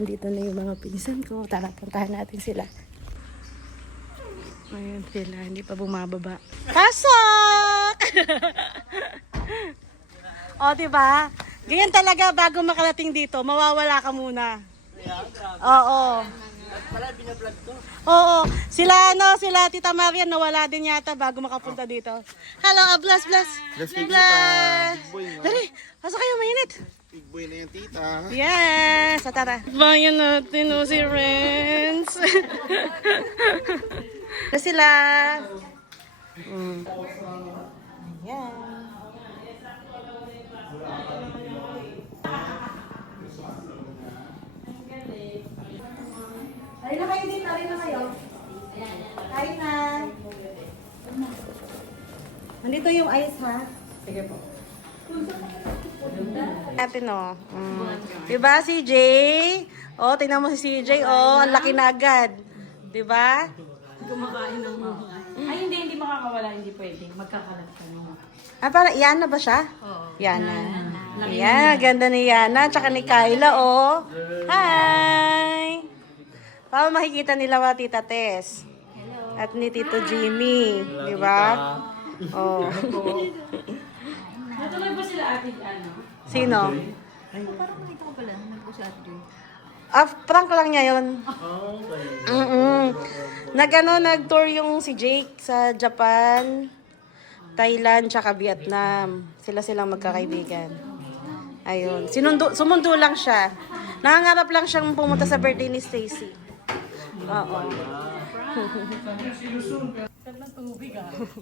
andito na yung mga pinsan ko. Tara, puntahan natin sila. Ayun sila, hindi pa bumababa. Pasok! O, diba? Ganyan talaga bago makarating dito, mawawala ka muna. Oo. Oo. Sila Tita Maria nawala din yata bago makapunta dito. Hello, bless. Bless kay tita. Big boy, no? Dali, pasok kayo, mainit. Big boy na yung tita. Yes! Tara. Bayan natin o si Renz. Sila. Ayan. Alin na kayo dito? Alin na kayo? Kain na. Nandito yung ice, ha? Sige po. Natin, o. Diba, CJ? O, tingnan mo si CJ. O, ang laki na agad. Diba? Kumakain ng mga. Ay, hindi makakawala, hindi pwede. Magkakalat ka nung. Para Yana ba siya? Oo. Yana. Yan, ganda ni Yana. Tsaka ni Kyla, oh. Hi! Para makikita nila wa Tita Tess. At ni Tito Jimmy. Di ba? Oh. Natuloy ba sila ate, ano? Sino? Parang nakita ko pala, nag-usap ate Joy. Prank lang niya yun. Nag-tour yung si Jake sa Japan, Thailand, tsaka Vietnam. Silang magkakaibigan. Ayun. Sumundo lang siya. Nangangarap lang siyang pumunta sa birthday ni Stacy. Oo.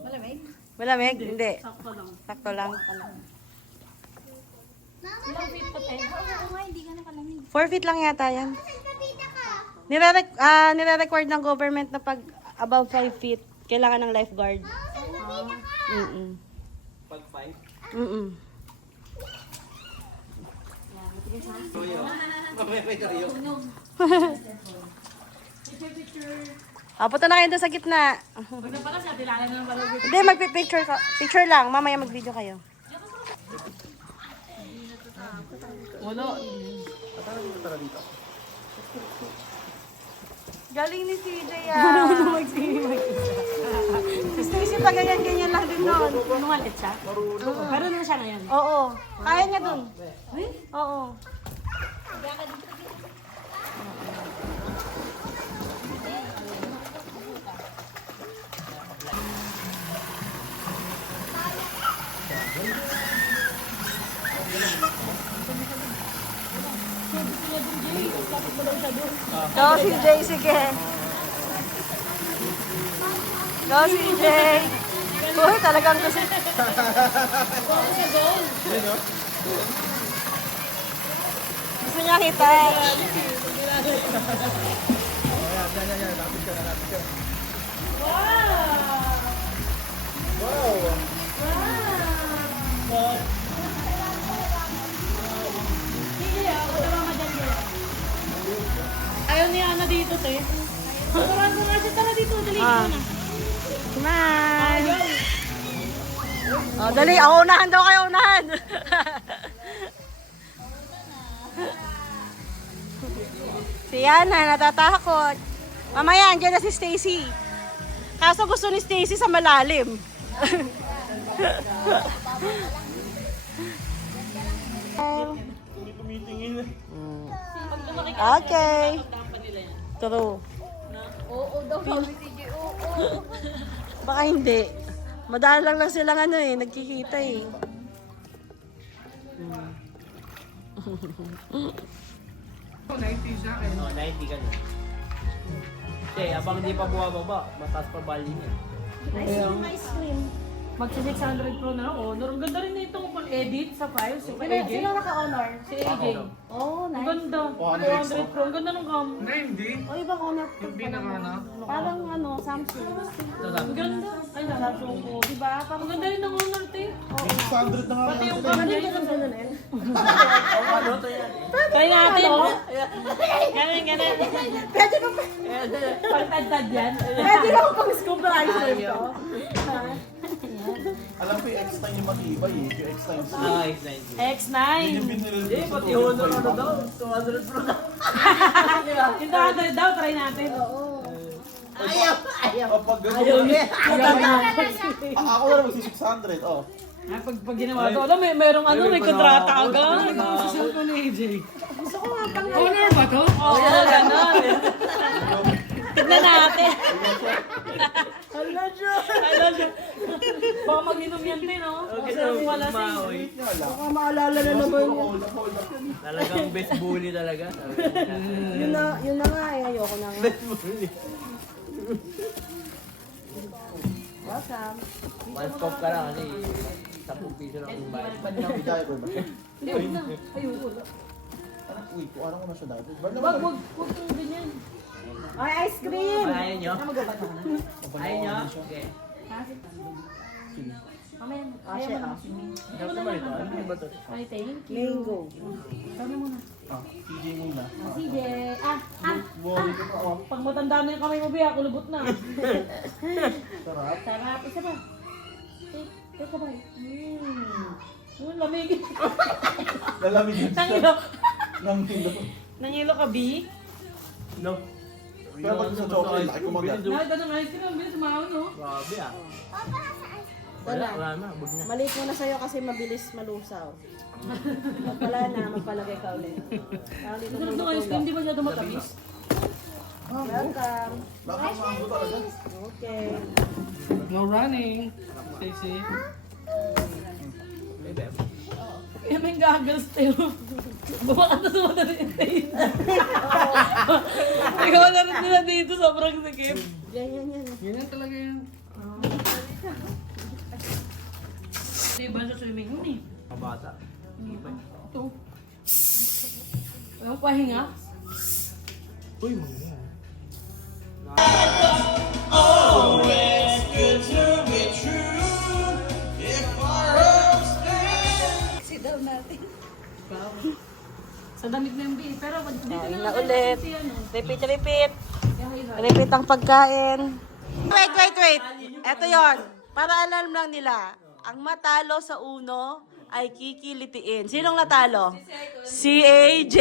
Malamig? Malamig? Hindi. Sakto lang. Sakto lang. Ilang feet pa tayo? Oo nga, hindi ka nakalamig. 4 feet lang yata yan. Nire-record ng government na pag above 5 feet, kailangan ng lifeguard. Pag 5? Mamaya may kariyo. Punta na kayo doon sa gitna. Huwag na pala sa tilala na ng balog. Hindi, magpipicture ka. Picture lang. Mamaya mag-video kayo. Ulo. Galing ni CJ Si Stacy pa ganyan lang din noon. Numalit siya? Pero naman siya ngayon. Oo. Kaya niya dun. Oo. Go CJ, sige. Go CJ. Uy, talagang gusto. Gusto niya kita. Ayaw niya Ana dito, te. Turuan mo nga siya. Tara dito, dali ka na. Smile. Oh, dali. Ako unahan daw kayo, unahan. Si Yana, natatakot. Mamaya, andyan na si Stacy. Kaso gusto ni Stacy sa malalim. Okay. True. Oo daw, sabi si Joy. Oo. Baka hindi. Madalang lang silang nagkikita eh. Oh, 90 ka na. Kasi abang di pa buwababa, mataas pa bali niya. Ice cream. Magsi-600 Pro na lang. Honor. Ang ganda rin na itong pang-edit sa files. Si AJ. Sino naka-honor? Si AJ. Oh, Ang nice. ganda. 200 Pro. Ang ganda ng cam. Na hindi. O, ibang honor. Yung pinaka na. Parang Samsung. Ang ganda. Ay, Samsung ko. Diba? Ang ganda rin ng honor, te. 600 na nga. Pati yung cam niya. Ano to yan? Try natin. Ganun. Pwede ba pa? Pagtad-tad yan. Pwede ba pang scoop na ice cream to? Alam ko yung X9 yung matibay eh. Yung X9. X9. Yung binili. Pati honor ano daw. 200 Pro na. Yung 200 daw, try natin. Kapag gano'n. Ako na magsi-600, oh. Pag ginawa to, alam, merong may kontrata agad. Susunod ko ni AJ. Honor ba to? Oo, gano'n. Tignan natin. Hala siya. Baka mag-inom yan din, no? Kasi wala Mahoy. Baka maalala na naman yun. Talagang best bully talaga. Yun na nga eh. Ayoko na nga. Best bully. Welcome. One scoop ka lang kasi 10 piso lang yung bayad. May diaper ba siya? Hindi, huwag na. Ayoko. Uy, kuha ko na siya diaper. Wag kang ganyan. Ay, ice cream! Ayaw nyo? Ayaw nyo? Okay. Mamaya, Ah, siya, ah. Dapat naman ito. Ano ba ito? Ay, thank you. Mango. Sabi mo na. Ah, CJ muna. Sige. Wally ko pa, oh. Pag matanda na yung kamay mo, biya, kulubot na. Sarap. Sarap. Isa pa. Teka ba? Yung lamig. Lalamig yun siya. Nangilo. Nang hilo. Nangilo ka, B? No. Pero pag sa chocolate, laki kumagat. Nakita ng ice cream, bilis umahon, no? Grabe ah. Wala. Wala na. Bug na. Maliit mo na sa'yo kasi mabilis malusaw. Wala na, magpalagay ka ulit. Parang dito Sarap muna ng ice cream, tulog. di ba siya matamis? Welcome. Baka maambo talaga. Okay. No running. Stacy. Hey, Beb. Kaya may goggles tayo. Bumakas na sumata rin yung tayo. Ikaw na rin nila dito, sobrang sikip. Yan. Ganyan talaga yan. Hindi ba sa swimming yun eh? Kabata. Ipay. Ito. Ang pahinga. Uy, mga. Sa damit na yung bill. Pero dito Kain na na ulit. si ano. Repeat. Kaya kayo Repeat ang pagkain. Wait. Eto yon. Para alam lang nila, ang matalo sa uno ay kikilitiin. Sinong natalo? Si AJ.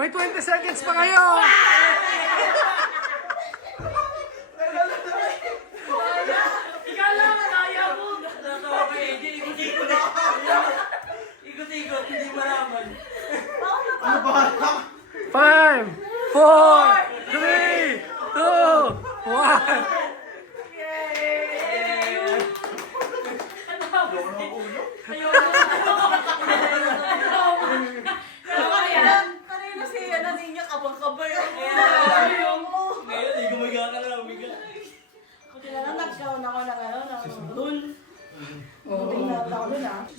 May 20 seconds pa kayo! Ikaw lang, kaya mo! Natawa ka, AJ. Ikot-ikot, hindi malaman. 5, 4, 3, 2, 1. Kanina si Ninyo kabang-kabay. Ngayon, hindi gumaga ka lang. Umiga. Nagkaroon ako ng doon.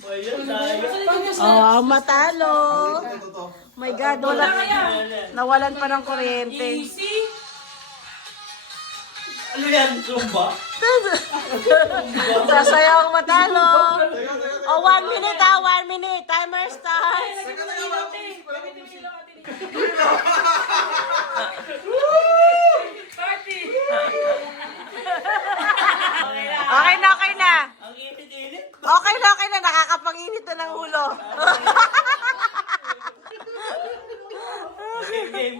Ayun, tayo. Oh, ang matalo. Ito. My God, nawalan pa ng kuryente. Easy! Ano yan? Zumba? Sasayaw ang matalo. Oh, 1 minute 1 minute. Timer starts. Party! Okay na. Ang init-init. Okay na. Nakakapanginit na ng ulo. Game.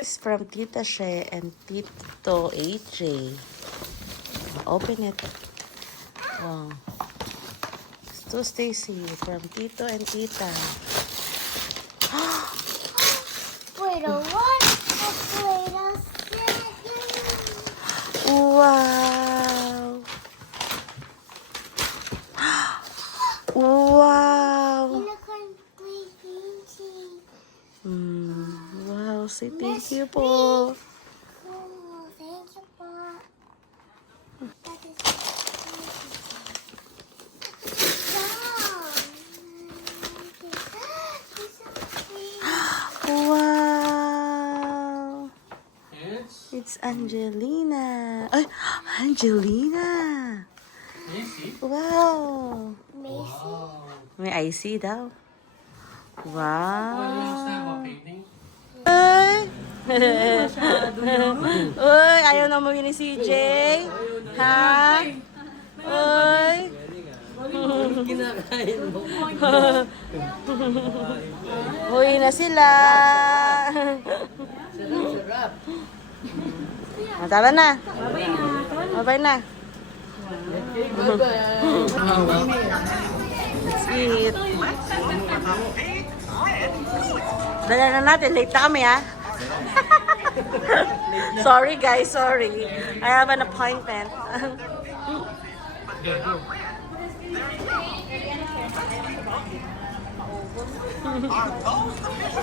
It's from Tita She and Tito AJ. Open it. Oh. It's to Stacy from Tito and Tita. Wait a what? Wait a second. Wow. Wow. Unicorn painting. Wow, say thank you po. Oh, thank you, Pa. That is Wow. It's Angelina. Ay, Angelina. Wow. May IC daw. Wow. Ay! Uy, ayaw na umuwi ni CJ. Ha? kinakain mo. Uwi na sila. Sarap. Tara na. Bye na. Let's eat. Dala na natin. Late na kami, ha? Sorry, guys. Sorry. I have an appointment.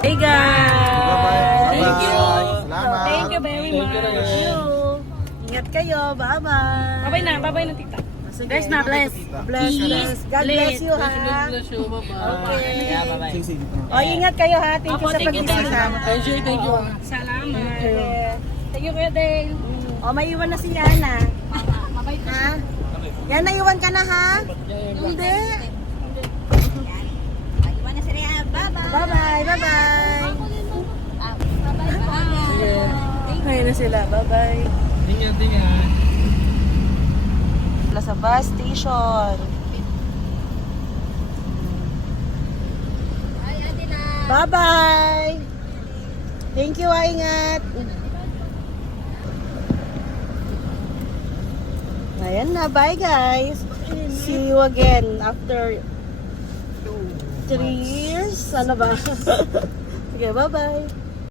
Hey, guys. Thank you. Salamat. Thank you very much. Ingat kayo. Bye-bye. Babay na, tita. Bless na, bless. Bless. God bless you, ha? Bless you, bye-bye. Okay. Sige. O, ingat kayo, ha? Thank you sa Thank you. pagbisita. Thank you. Salamat. Thank you, Kuya Dale. O, may iwan na si Yana. Ha? Yana, iwan ka na, ha? Hindi. Iwan na sila. Bye-bye. Bye-bye, bye-bye. Ayun na sila, bye-bye. Tingnan. Wala sa bus station. Bye-bye. Thank you, ingat. Ayan na, bye guys. See you again after 3 years. Ano ba? Sige, bye-bye.